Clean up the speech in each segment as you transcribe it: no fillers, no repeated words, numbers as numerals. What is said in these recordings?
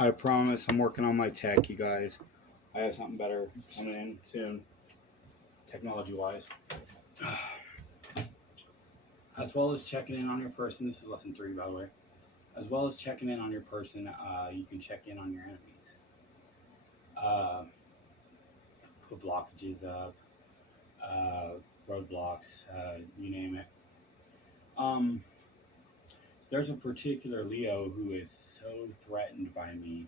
I promise I'm working on my tech, you guys. I have something better coming in soon, technology wise. As well as checking in on your person. This is lesson 3, by the way. As well as checking in on your person, you can check in on your enemies. Uh, put blockages up, uh, roadblocks, you name it. Um, there's a particular Leo who is so threatened by me,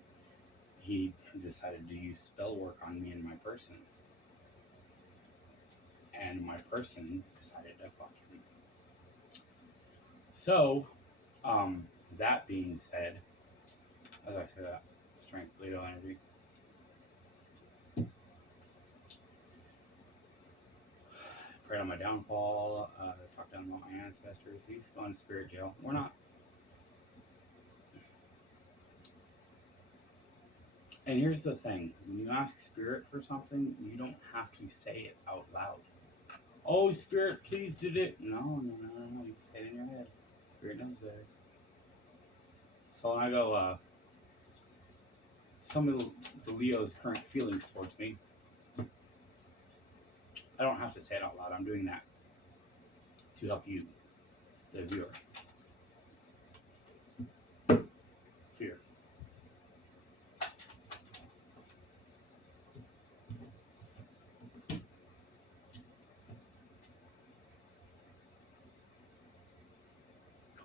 he decided to use spell work on me and my person. And my person decided to fuck him. So, um, that being said, as I say that, strength, Leo energy. Prayed on my downfall, talked down about my ancestors. He's going to spirit jail. We're not. And here's the thing, when you ask spirit for something, you don't have to say it out loud. Oh, spirit, please did it. No, no, no, no, no. You can say it in your head. Spirit knows better. So when I go, some of the Leo's current feelings towards me, I don't have to say it out loud. I'm doing that to help you, the viewer. Fear.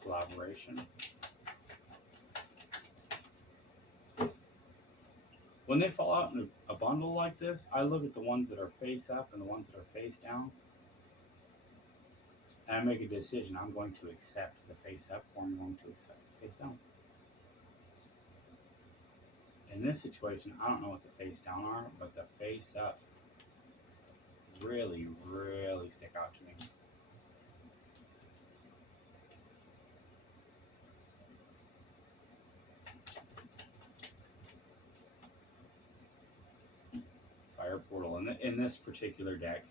Collaboration. When they fall out in a bundle like this, I look at the ones that are face up and the ones that are face down, and I make a decision. I'm going to accept the face up or I'm going to accept the face down. In this situation, I don't know what the face down are, but the face up really, really stick out to me. Fire portal. In this particular deck,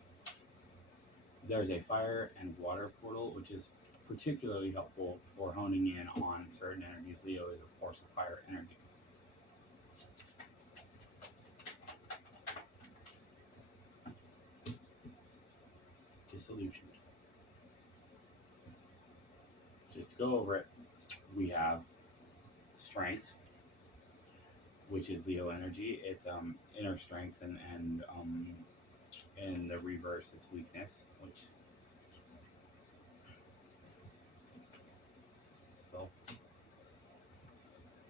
there's a fire and water portal, which is particularly helpful for honing in on certain energies. Leo is, of course, a fire energy. Disillusioned. Just to go over it, we have strength, which is Leo energy. It's inner strength, and in the reverse, it's weakness, which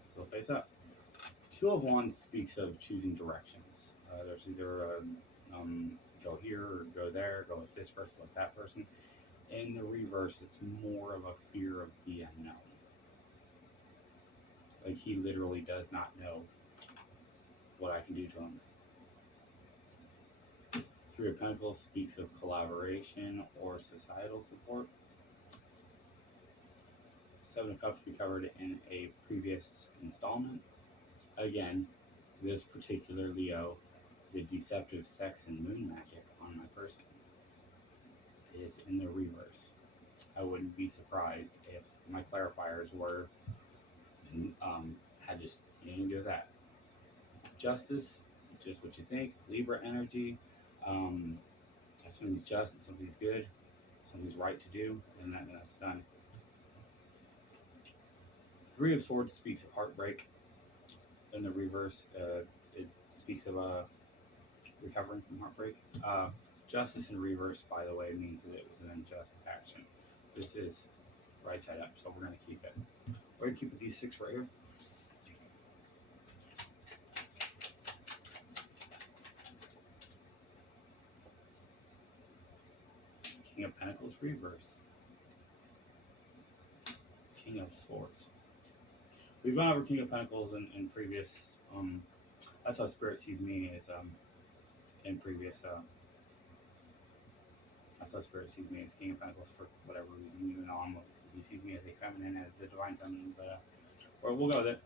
still face up. Two of Wands speaks of choosing directions. There's either go here or go there, go with this person, go with that person. In the reverse, it's more of a fear of the unknown. Like he literally does not know what I can do to him. Three of Pentacles speaks of collaboration or societal support. Seven of Cups we covered in a previous installment. Again, this particular Leo, the deceptive sex and moon magic on my person is in the reverse. I wouldn't be surprised if my clarifiers were had just anything to do with that. Justice, just what you think. Libra energy. If something's just and something's good, something's right to do, and that's done. Three of Swords speaks of heartbreak. In the reverse, it speaks of recovering from heartbreak. Justice in reverse, by the way, means that it was an unjust action. This is right side up, so we're going to keep it. We're going to keep it these 6 right here. King of Pentacles reverse. King of Swords. We've gone over King of Pentacles in previous. That's how Spirit sees me is in previous. That's how Spirit sees me as King of Pentacles for whatever reason. Even though he sees me as a feminine, as the divine feminine, but we'll go with it.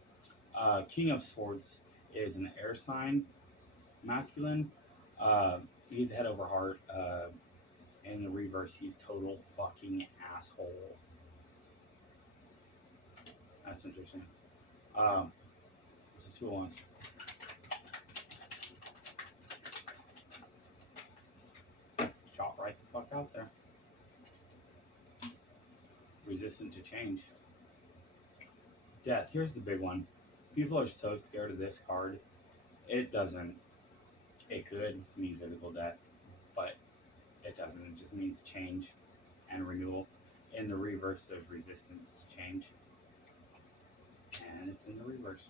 King of Swords is an air sign, masculine. He's head over heart. In the reverse, he's total fucking asshole. That's interesting. This is Two of Wands. Shot right the fuck out there. Resistant to change. Death. Here's the big one. People are so scared of this card. It doesn't. It could mean physical death, but it doesn't. It just means change and renewal. In the reverse of resistance to change. And it's in the reverse.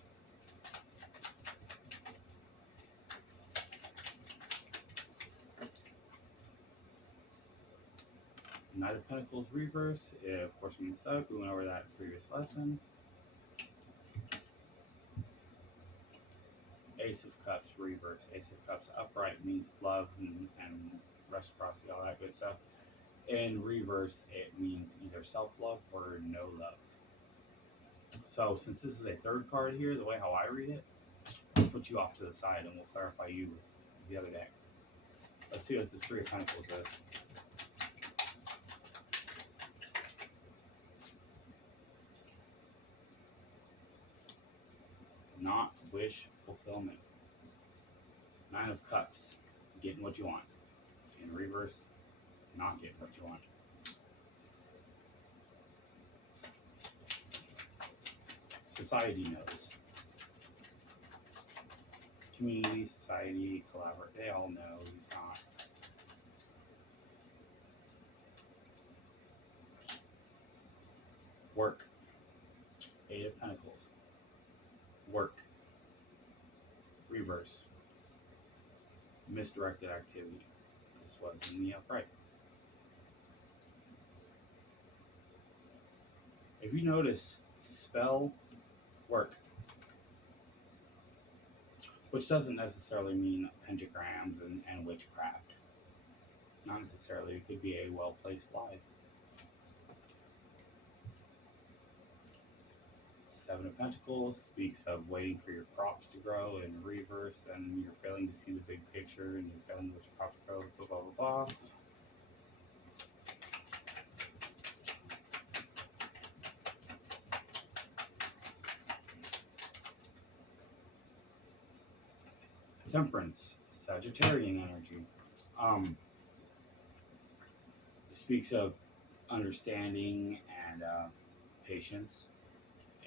Knight of Pentacles reverse, it of course means stuck. We went over that in the previous lesson. Ace of Cups reverse. Ace of Cups upright means love and reciprocity, all that good stuff. In reverse, it means either self-love or no love. So since this is a third card here, the way how I read it, I'll put you off to the side and we'll clarify you with the other deck. Let's see what this Three of Pentacles is. Not wish fulfillment. Nine of Cups, getting what you want. In reverse, not getting what you want. Society knows. Community, society, collaborate, they all know he's not. Work. Eight of Pentacles. Work. Reverse. Misdirected activity. This was in the upright. If you notice, spell work, which doesn't necessarily mean pentagrams and witchcraft. Not necessarily. It could be a well-placed lie. Seven of Pentacles speaks of waiting for your crops to grow in reverse, and you're failing to see the big picture, and you're failing to let your crops grow, blah, blah, blah, blah. Temperance, Sagittarian energy. Speaks of understanding and patience,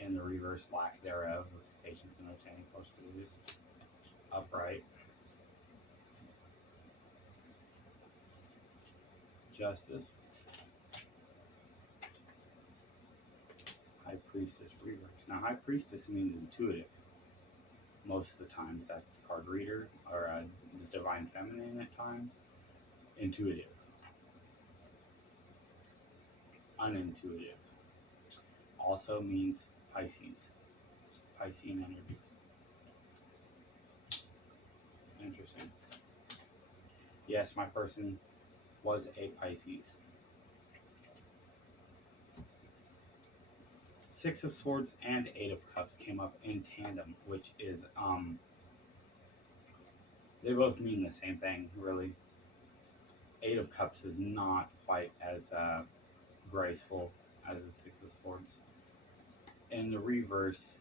and the reverse, lack thereof, with patience and understanding, of course, it is upright. Justice. High Priestess reverse. Now, High Priestess means intuitive. Most of the times, that's the card reader, or the Divine Feminine at times. Intuitive. Unintuitive. Also means Pisces. Piscean energy. Interesting. Yes, my person was a Pisces. Six of Swords and Eight of Cups came up in tandem, which is, they both mean the same thing, really. Eight of Cups is not quite as graceful as the Six of Swords. In the reverse,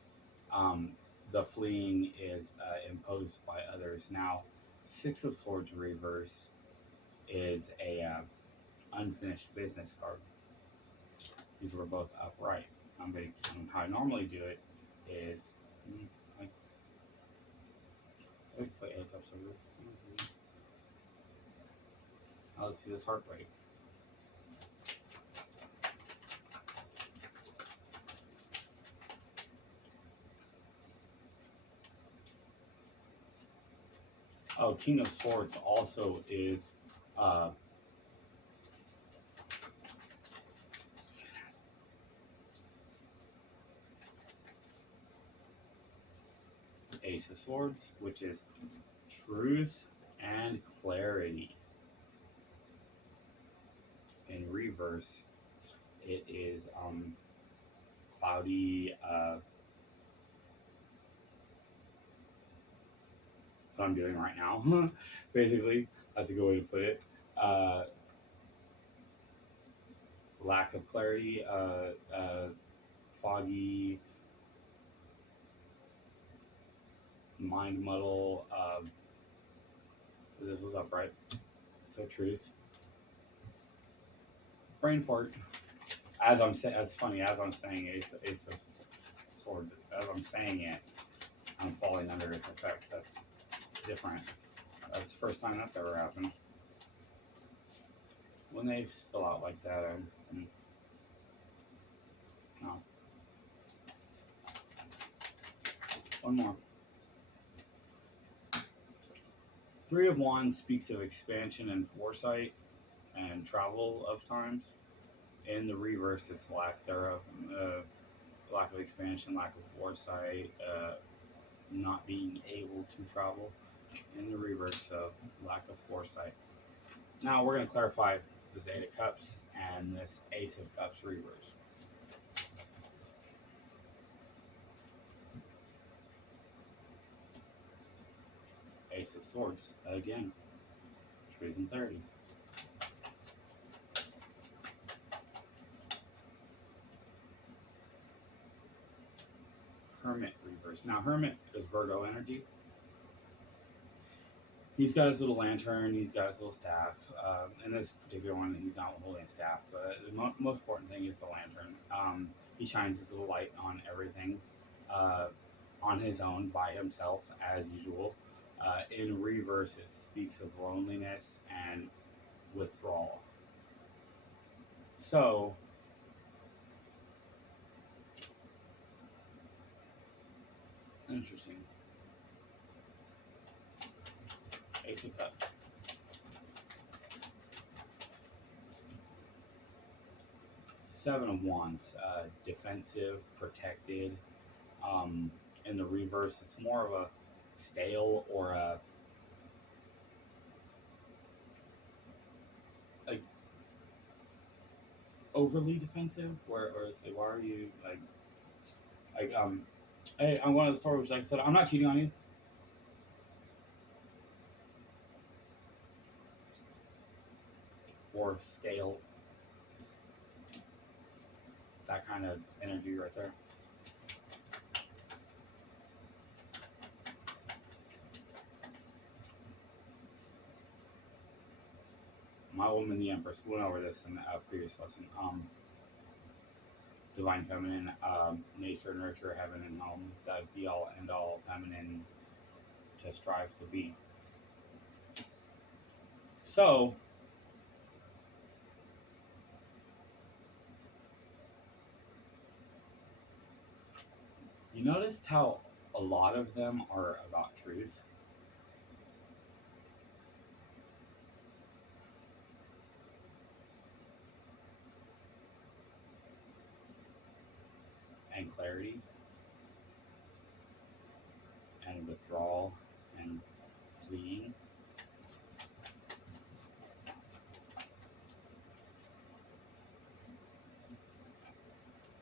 the fleeing is imposed by others. Now, Six of Swords reverse is a unfinished business card. These were both upright. How I normally do it is I put Eight of Cups over this. Now let's see this heartbreak. Oh, King of Swords also is Ace of Swords, which is truth and clarity. In reverse, it is cloudy. What I'm doing right now, basically, that's a good way to put it. Lack of clarity, foggy. mind muddle. This was upright. So truth. Brain fart. As I'm saying, it's funny. As I'm saying, ace of sword. As I'm saying it, I'm falling under its effects. That's different. That's the first time that's ever happened. When they spill out like that, no. One more. Three of Wands speaks of expansion and foresight and travel of times. In the reverse, it's lack thereof. Lack of expansion, lack of foresight, not being able to travel. In the reverse, lack of foresight. Now we're going to clarify this Eight of Cups and this Ace of Cups reverse. Ace of Swords, again, trees and 30. Hermit reverse. Now Hermit is Virgo energy. He's got his little lantern, he's got his little staff. In this particular one, he's not holding a staff, but the most important thing is the lantern. He shines his little light on everything on his own, by himself, as usual. In reverse, it speaks of loneliness and withdrawal. So, interesting. Ace of Cups. Seven of Wands, defensive, protected. In the reverse, it's more of a stale or a overly defensive. Or say, why are you hey, I'm one of the stories. Like I said, I'm not cheating on you. Or stale. That kind of energy right there. My Woman, the Empress, went over this in a previous lesson. Divine feminine, nature, nurture, heaven, and home. The be all and all feminine to strive to be. So, you noticed how a lot of them are about truth? And clarity and withdrawal and fleeing.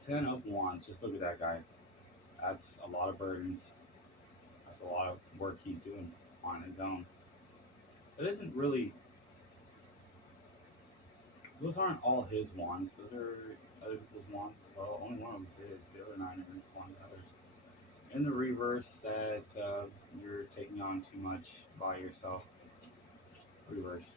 Ten of Wands, just look at that guy. That's a lot of burdens. That's a lot of work he's doing on his own. It isn't really, those aren't all his wands. Those are other people's wands as well. Only one of them is. The other 9 are on others. In the reverse, that you're taking on too much by yourself. Reverse.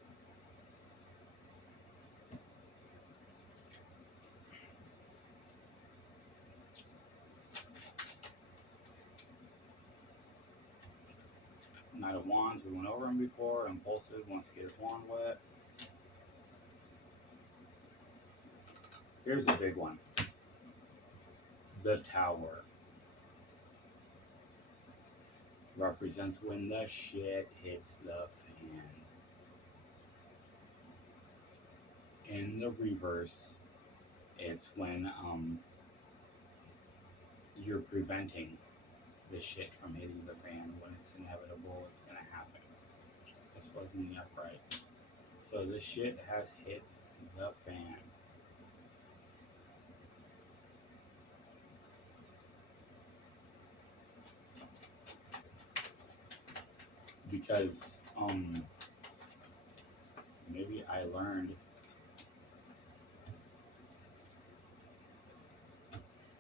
Knight of Wands, we went over him before. Impulsive, wants to get his wand wet. Here's a big one. The Tower. Represents when the shit hits the fan. In the reverse, it's when you're preventing the shit from hitting the fan. When it's inevitable, it's gonna happen. This was in the upright. So the shit has hit the fan. Because maybe I learned.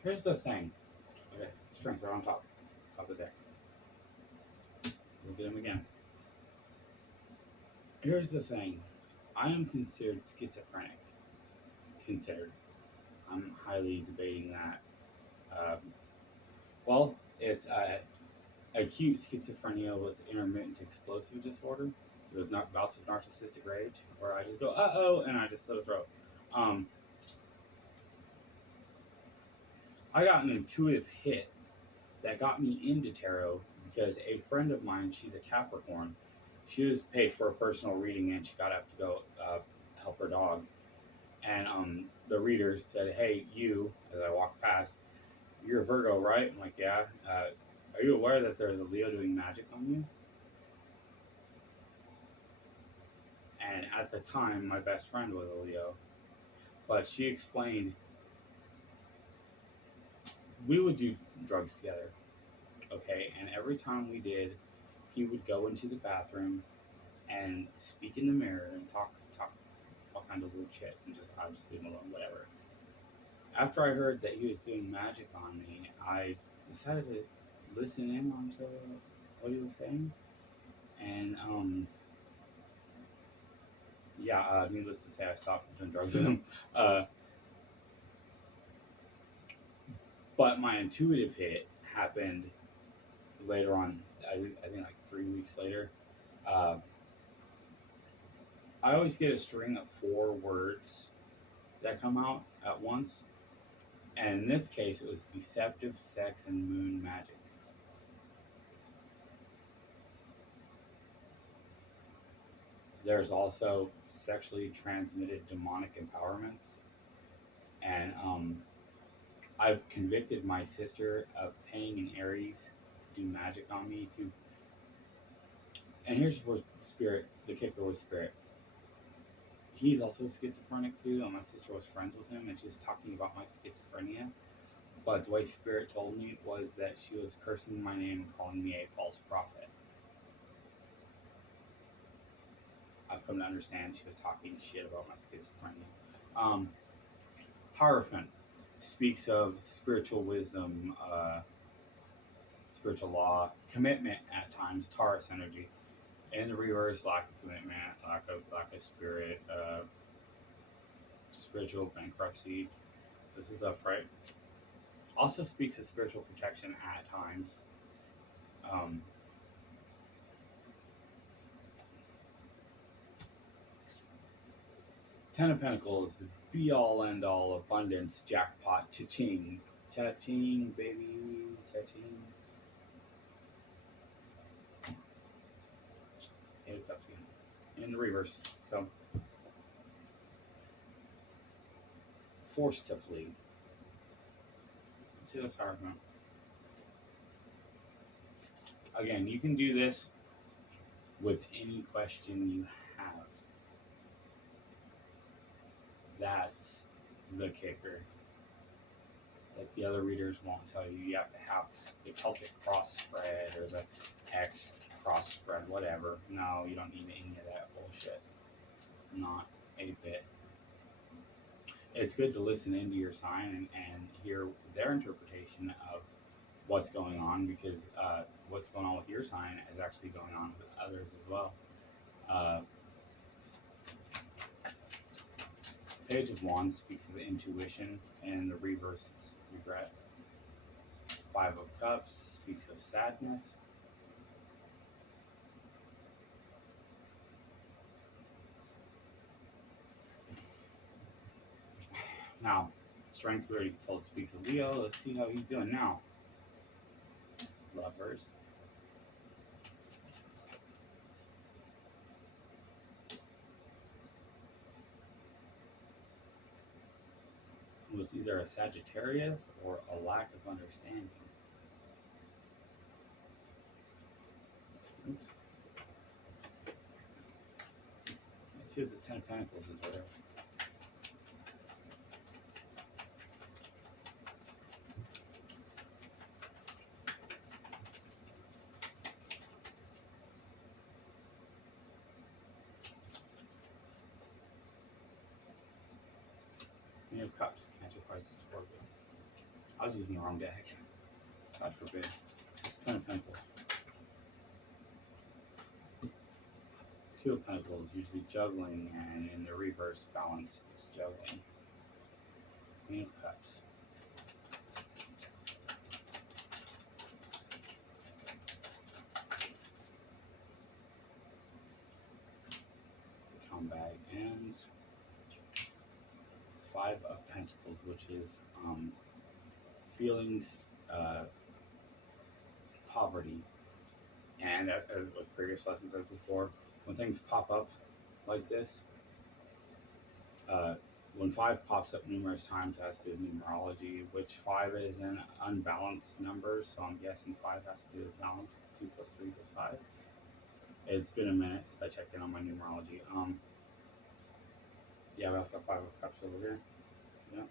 Here's the thing. Okay, strength right on top of the deck. at him again. Here's the thing. I am considered schizophrenic. Considered. I'm highly debating that. Um, well, it's acute schizophrenia with intermittent explosive disorder, with bouts of narcissistic rage, where I just go, uh-oh, and I just slit a throat. Um, I got an intuitive hit that got me into tarot because a friend of mine, she's a Capricorn, she was paid for a personal reading and she got up to go help her dog. And the reader said, hey, you, as I walked past, you're a Virgo, right? I'm like, yeah. Are you aware that there's a Leo doing magic on you? And at the time, my best friend was a Leo. But she explained we would do drugs together, okay? And every time we did, he would go into the bathroom and speak in the mirror and talk all kinds of weird shit, and I would just leave him alone, whatever. After I heard that he was doing magic on me, I decided to listen in onto what he was saying, and needless to say, I stopped doing drugs with him. But my intuitive hit happened later on. I think like 3 weeks later. Uh, I always get a string of 4 words that come out at once. And in this case, it was deceptive sex and moon magic. There's also sexually transmitted demonic empowerments. And I've convicted my sister of paying an Aries to do magic on me. And here's where the kicker was Spirit. He's also schizophrenic too, and my sister was friends with him, and she was talking about my schizophrenia. But the way Spirit told me was that she was cursing my name and calling me a false prophet. I've come to understand she was talking shit about my schizophrenia. Hierophant speaks of spiritual wisdom, spiritual law, commitment at times, Taurus energy. In the reverse, lack of commitment, lack of spirit, spiritual bankruptcy. This is upright. Also speaks of spiritual protection at times. Ten of Pentacles, the be-all, end-all, abundance, jackpot, cha-ching. Cha-ching, baby, cha-ching. Eight of Cups again. In the reverse. So, forced to flee. Let's see what's hard now. Again, you can do this with any question you have. That's the kicker. That the other readers won't tell you. You have to have the Celtic cross spread or the X cross spread, whatever. No, you don't need any of that bullshit. Not a bit. It's good to listen into your sign and hear their interpretation of what's going on, because what's going on with your sign is actually going on with others as well. Page of Wands speaks of intuition, and the reverse is regret. Five of Cups speaks of sadness. Now, Strength we already told speaks of Leo. Let's see how he's doing now. Lovers. With either a Sagittarius or a lack of understanding. Oops. Let's see what this Ten of Pentacles is worth. Queen of Cups, Cancer, Pisces, Scorpio. I was using the wrong deck. God forbid. It's Ten of Pentacles. Two of Pentacles, usually juggling, and in the reverse, balance is juggling. Queen of Cups. Combat ends. Five of Pentacles, which is feelings, poverty, and as with previous lessons as before, when things pop up like this, when five pops up numerous times, it has to do with numerology, which five is an unbalanced number, so I'm guessing five has to do with balance. It's 2 plus 3 plus 5. It's been a minute since I checked in on my numerology. Yeah, we also got 5 of Cups over here. Yeah.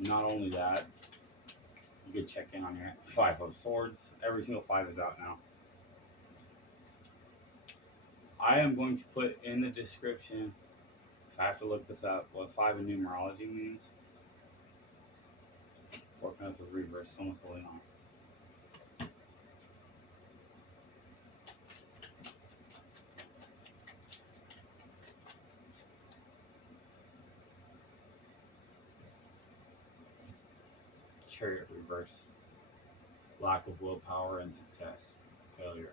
Not only that, you could check in on your 5 of Swords. Every single 5 is out now. I am going to put in the description, because I have to look this up, what 5 in numerology means. 4 Pentacles reverse, someone's holding on. Chariot reverse. Lack of willpower and success. Failure.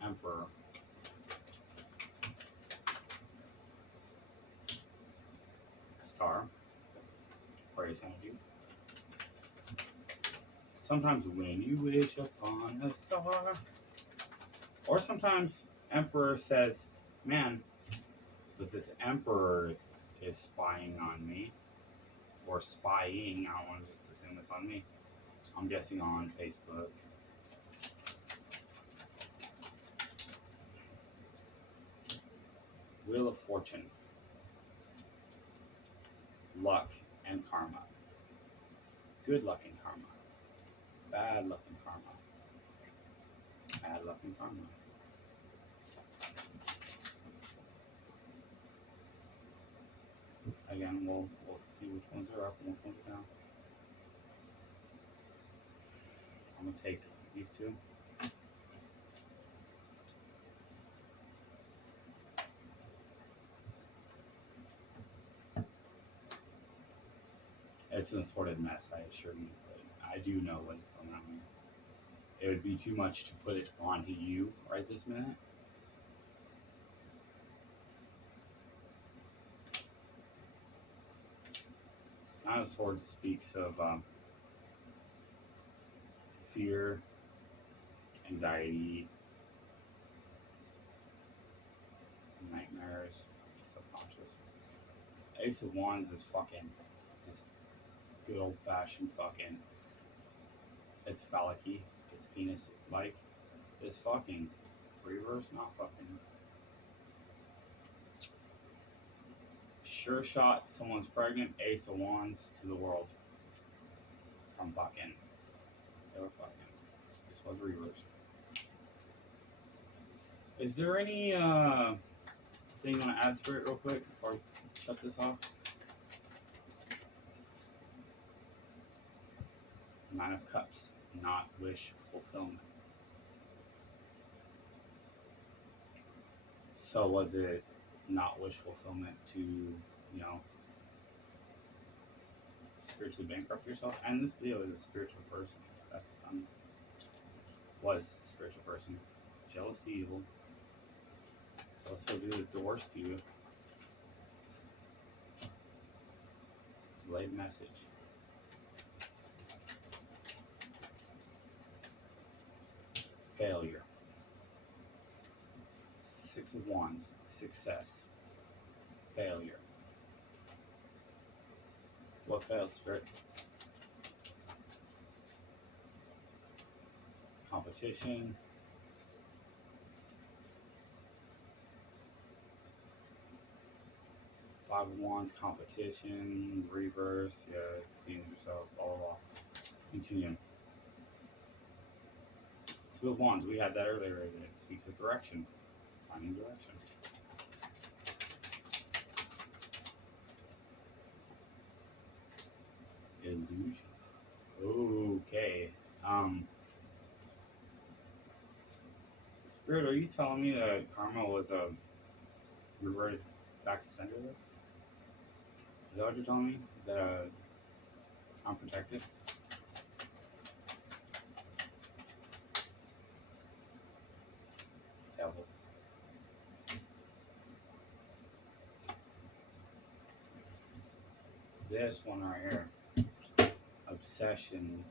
Emperor. Star. Aquarius energy. Sometimes when you wish upon a star. Or sometimes Emperor says, man, but this Emperor is spying on me. Or spying, I don't want to just assume it's on me. I'm guessing on Facebook. Wheel of Fortune. Luck and karma. Good luck and karma. Bad luck and karma. Bad luck and karma. Again, we'll see which ones are up and which ones are down. I'm gonna take these two. It's an assorted mess, I assure you, but I do know what is going on here. It would be too much to put it onto you right this minute. Nine of Swords speaks of fear, anxiety, nightmares, subconscious. Ace of Wands is fucking just good old fashioned fucking. It's phallic-y, it's penis like. It's fucking. Reverse, not fucking. Sure shot, someone's pregnant. Ace of Wands to the world. From fucking. They were fucking. This was reverse. Is there any thing you want to add to it real quick before I shut this off? Nine of Cups, not wish fulfillment. So was it not wish fulfillment to, you know, spiritually bankrupt yourself? And this video is a spiritual person. That's was a spiritual person. Jealousy, evil. So let's still do the worst to you. Delayed message. Failure. Six of Wands. Success. Failure. What failed, Spirit? Competition. Five of Wands, competition, reverse, yeah, being yourself, blah, blah, blah. Continue. Two of Wands, we had that earlier. It speaks of direction, finding direction. Spirit, are you telling me that karma was reverted back to sender? Is that what you're telling me? That I'm protected? Devil. This one right here. Obsession.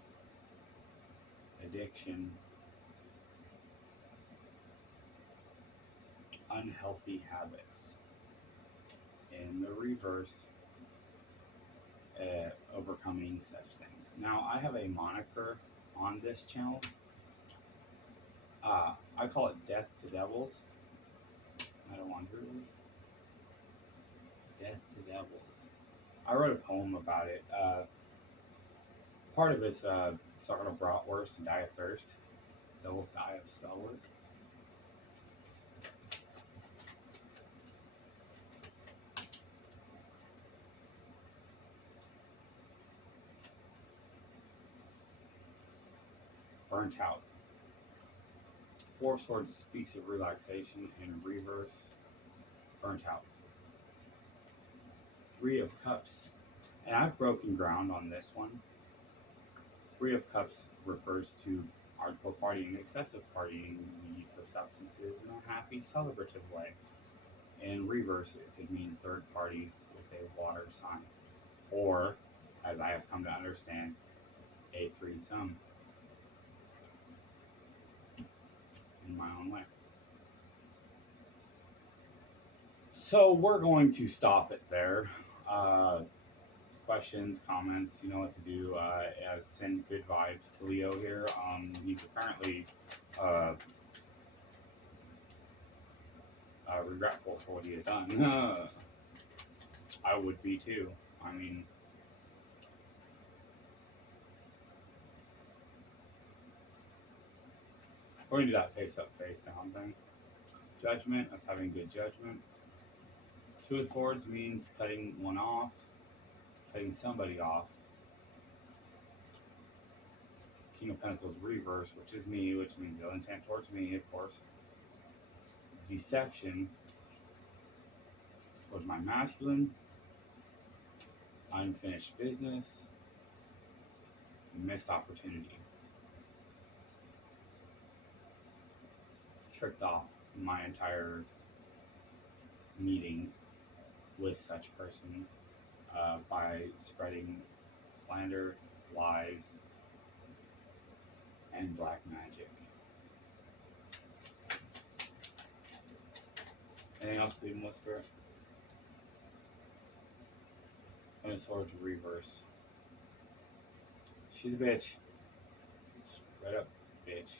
Addiction. Unhealthy habits. In the reverse, overcoming such things. Now, I have a moniker on this channel. I call it Death to Devils. I don't want to. Death to Devils. I wrote a poem about it. Part of it's talking of bratwurst and die of thirst. Devils die of spell work. Burnt out. Four of Swords speaks of relaxation in reverse. Burnt out. Three of Cups. And I've broken ground on this one. Three of Cups refers to hardcore partying, excessive partying, the use of substances in a happy, celebrative way. In reverse, it could mean third party with a water sign. Or, as I have come to understand, a threesome. In my own way. So we're going to stop it there. Questions, comments, you know what to do. Send good vibes to Leo here. He's apparently regretful for what he has done. I would be too. I mean, we're going to do that face up, face down thing. Judgment, that's having good judgment. Two of Swords means cutting one off, cutting somebody off. King of Pentacles reverse, which is me, which means ill intent towards me, of course. Deception towards my masculine. Unfinished business. Missed opportunity. Tricked off my entire meeting with such person by spreading slander, lies, and black magic. Anything else to leave with, Spirit? And a Swords reverse. She's a bitch. Straight up bitch.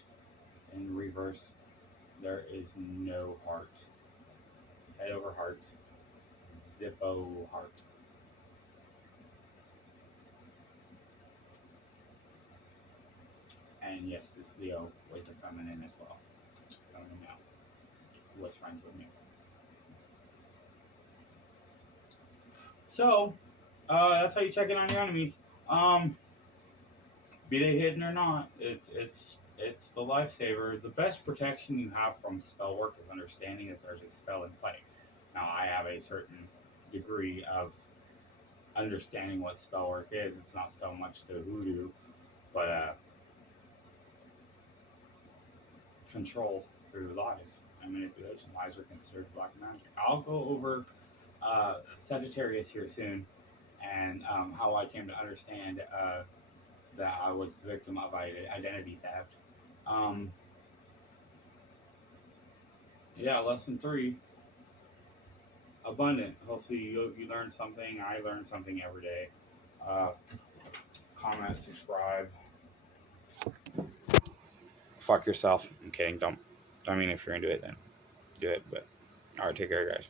In reverse, there is no heart. Head over heart. Zippo heart. And yes, this Leo was a feminine as well. Feminine male. Who was friends with me. So, that's how you check in on your enemies. Be they hidden or not, it's the lifesaver. The best protection you have from spell work is understanding that there's a spell in play. Now, I have a certain degree of understanding what spell work is. It's not so much the hoodoo, but control through lies and manipulation. Lies are considered black magic. I'll go over Sagittarius here soon, and how I came to understand that I was the victim of identity theft. Lesson 3. Abundant. Hopefully you learned something. I learned something every day. Comment, subscribe. Fuck yourself. I'm kidding. Don't. I mean, if you're into it, then do it. But, alright, take care, guys.